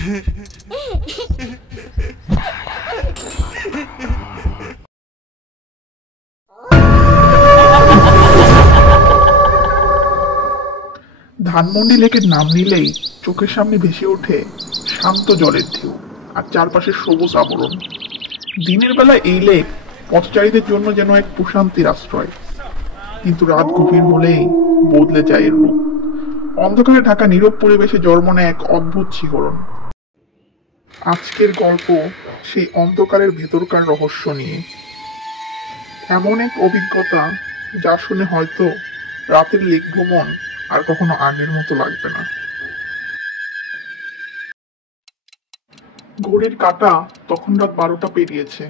ধানমন্ডি লেকের নাম নিলেই চোখের সামনে ভেসে ওঠে শান্ত জলের ঢেউ আর চারপাশে সবুজ আবরণ। দিনের বেলা এই লেক পথচারীদের জন্য যেন এক প্রশান্তির আশ্রয়, কিন্তু রাত গভীর হলেই বদলে যায় এর রূপ। অন্ধকারে ঢাকা নীরব পরিবেশে জন্ম নেয় এক অদ্ভুত শিহরণ। আজকের গল্প সেই অন্ধকারের ভেতরকার রহস্য নিয়ে, এমন এক অভিজ্ঞতা যা শুনে হয়তো রাতের লেক ভ্রমণ আর কখনো আগের মতো লাগবে না। ঘড়ির কাঁটা তখন রাত 12টা পেরিয়েছে।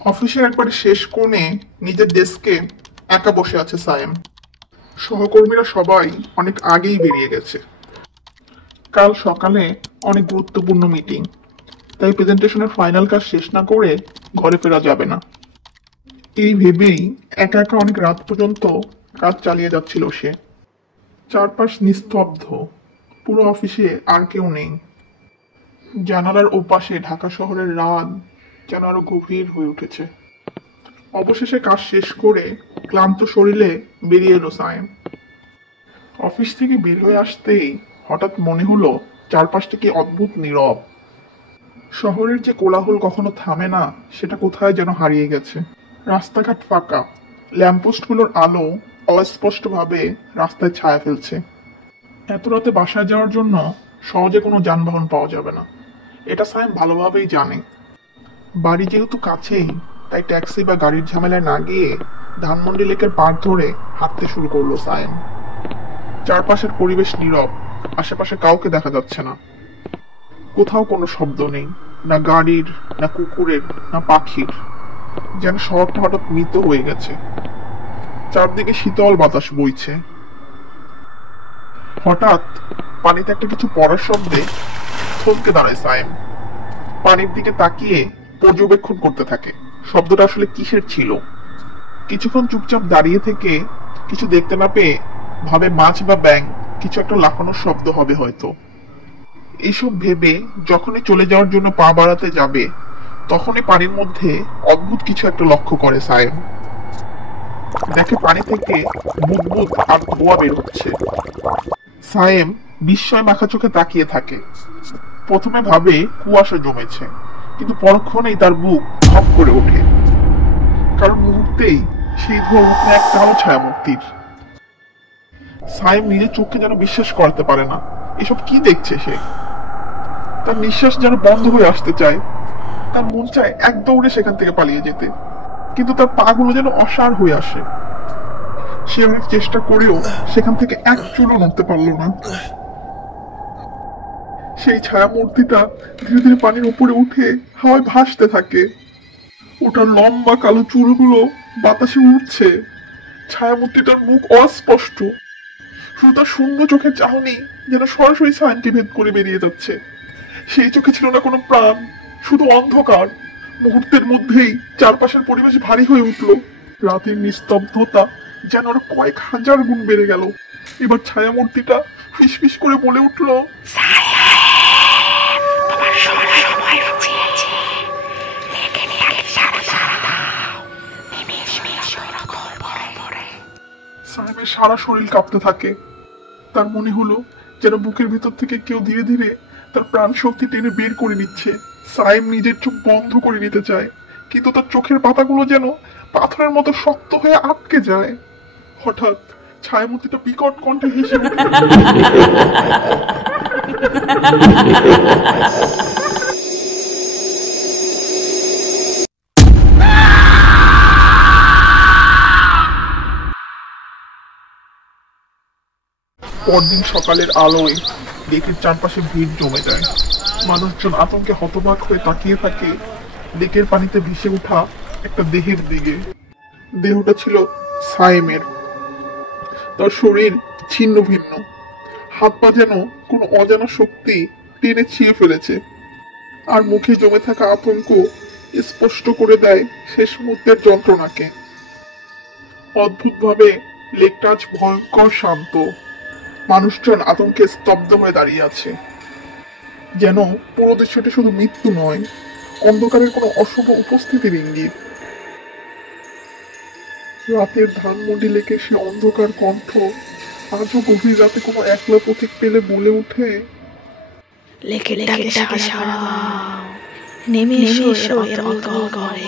অফিসের একবারে শেষ কোণে নিজের ডেস্কে একা বসে আছে সায়েম। সহকর্মীরা সবাই অনেক আগেই বেরিয়ে গেছে। কাল সকালে অনেক গুরুত্বপূর্ণ মিটিং, তাই প্রেজেন্টেশনের ফাইনাল কাজ শেষ না করে ঘরে ফেরা যাবে না। এই ভেবেই একা একা অনেক রাত পর্যন্ত কাজ চালিয়ে যাচ্ছিল সে। চারপাশ নিস্তব্ধ, পুরো অফিসে আর কেউ নেই। জানালার ওপাশে ঢাকা শহরের রাত যেন আরো গভীর হয়ে উঠেছে। অবশেষে কাজ শেষ করে ক্লান্ত শরীরে বেরিয়ে এলো সায়েম। অফিস থেকে বের হয়ে আসতেই হঠাৎ মনে হলো চারপাশটা কি অদ্ভুত নীরব। শহরের যে কোলাহল কখনো থামে না, সেটা কোথায় যেন হারিয়ে গেছে। রাস্তাঘাট ফাঁকা, ল্যাম্পপোস্টগুলোর আলো অস্পষ্টভাবে রাস্তায় ছায়া ফেলছে। এত রাতে বাসায় যাওয়ার জন্য সহজে কোনো যানবাহন পাওয়া যাবে না, এটা সায়েম ভালোভাবেই জানে। বাড়ি যেহেতু কাছেই, তাই ট্যাক্সি বা গাড়ির ঝামেলায় না গিয়ে ধানমন্ডি লেকের পাড় ধরে হাঁটতে শুরু করলো সায়েম। চারপাশের পরিবেশ নীরব, আশেপাশে কাউকে দেখা যাচ্ছে না। কোথাও কোনো শব্দ নেই, না গাড়ির, না কুকুরের, না পাখির। যেন শহরটা হঠাৎ মৃত হয়ে গেছে। চারদিকে শীতল বাতাস বইছে। হঠাৎ পানিতে একটা কিছু পড়ার শব্দে থমকে দাঁড়ায় সায়েম। পানির দিকে তাকিয়ে পর্যবেক্ষণ করতে থাকে শব্দটা আসলে কিসের ছিল। কিছুক্ষণ চুপচাপ দাঁড়িয়ে থেকে কিছু দেখতে না পেয়ে ভাবে মাছ বা ব্যাঙ কিছু একটা লাফানোর শব্দ হবে হয়তো। এইসব ভেবে যখনই চলে যাওয়ার জন্য পা বাড়াতে যাবে, তখনই পানির মধ্যে অদ্ভুত কিছু একটা লক্ষ্য করে সায়েম। দেখে পানি থেকে বুদবুদ আর ধোঁয়া বের হচ্ছে। সায়েম বিস্ময় মাখা চোখে তাকিয়ে থাকে। প্রথমে ভাবে কুয়াশা জমেছে, কিন্তু পরক্ষণেই তার বুক ধপ করে ওঠে, কারণ মুহূর্তেই সেই ধোঁয়া উঠে এক কালো ছায়ামূর্তির। সায়েম নিজের চোখকে যেন বিশ্বাস করতে পারে না। এসব কি দেখছে সে? তার নিঃশ্বাস যেন বন্ধ হয়ে আসতে চায়। তার মন চায় এক দৌড়ে সেখান থেকে পালিয়ে যেতে, কিন্তু তার পাগুলো যেন অসাড় হয়ে আসে। সে অনেক চেষ্টা করেও সেখান থেকে এক চুলও নড়তে পারল না। সেই ছায়ামূর্তিটা ধীরে ধীরে পানির উপরে উঠে হাওয়ায় ভাসতে থাকে। ওটার লম্বা কালো চুলগুলো বাতাসে উঠছে। ছায়ামূর্তিটার মুখ অস্পষ্ট, শুধু তার শূন্য চোখের চাহনি যেন সরাসরি সায়েমকে ভেদ করে বেরিয়ে যাচ্ছে। সেই চোখে ছিল না কোনো প্রাণ, শুধু অন্ধকার। মুহূর্তের মধ্যেই চারপাশের পরিবেশ ভারী হয়ে উঠল। রাতের নিস্তব্ধতা যেন আরো কয়েক হাজার গুণ বেড়ে গেল। এবার ছায়ামূর্তিটা ফিসফিস করে বলে উঠল, সায়েমের সারা শরীর কাঁপতে থাকে। তার মনে হলো যেন বুকের ভিতর থেকে কেউ ধীরে ধীরে তার প্রাণ শক্তি টেনে বের করে নিচ্ছে। সায়েম নিজের চোখ বন্ধ করে নিতে চায়, কিন্তু তার চোখের পাতাগুলো যেন পাথরের মতো শক্ত হয়ে আটকে যায়। হঠাৎ ছায়ামূর্তিটা বিকট কণ্ঠে হেসে ওঠে। পরদিন সকালের আলোয় লেকের চারপাশে ভিড় জমে যায়। মানুষজন আতঙ্কে হতবাক হয়ে তাকিয়ে থাকে লেকের পানিতে ভেসে ওঠা একটা দেহের দিকে। দেহটা ছিল সায়েমের। তার শরীর ছিন্ন ভিন্ন, হাত পা যেন কোনো অজানা শক্তি টেনে ছিঁড়ে ফেলেছে, আর মুখে জমে থাকা আতঙ্ক স্পষ্ট করে দেয় শেষ মুহূর্তের যন্ত্রণাকে। অদ্ভুতভাবে লেকটা আজ ভয়ঙ্কর শান্ত। মানুষজন আতঙ্কে স্তব্ধ হয়ে দাঁড়িয়ে আছে। যেন পুরো দৃশ্যটি শুধু মৃত্যু নয়, অন্ধকারের কোনো অশুভ উপস্থিতির ইঙ্গিত। রাতের ধানমন্ডি লেকে সে অন্ধকার কণ্ঠ আজও গভীর রাতে কোনো একলা পথিক পেলে বলে ওঠে, লেকের ডাকে সারা নেমে এসো অতল করে।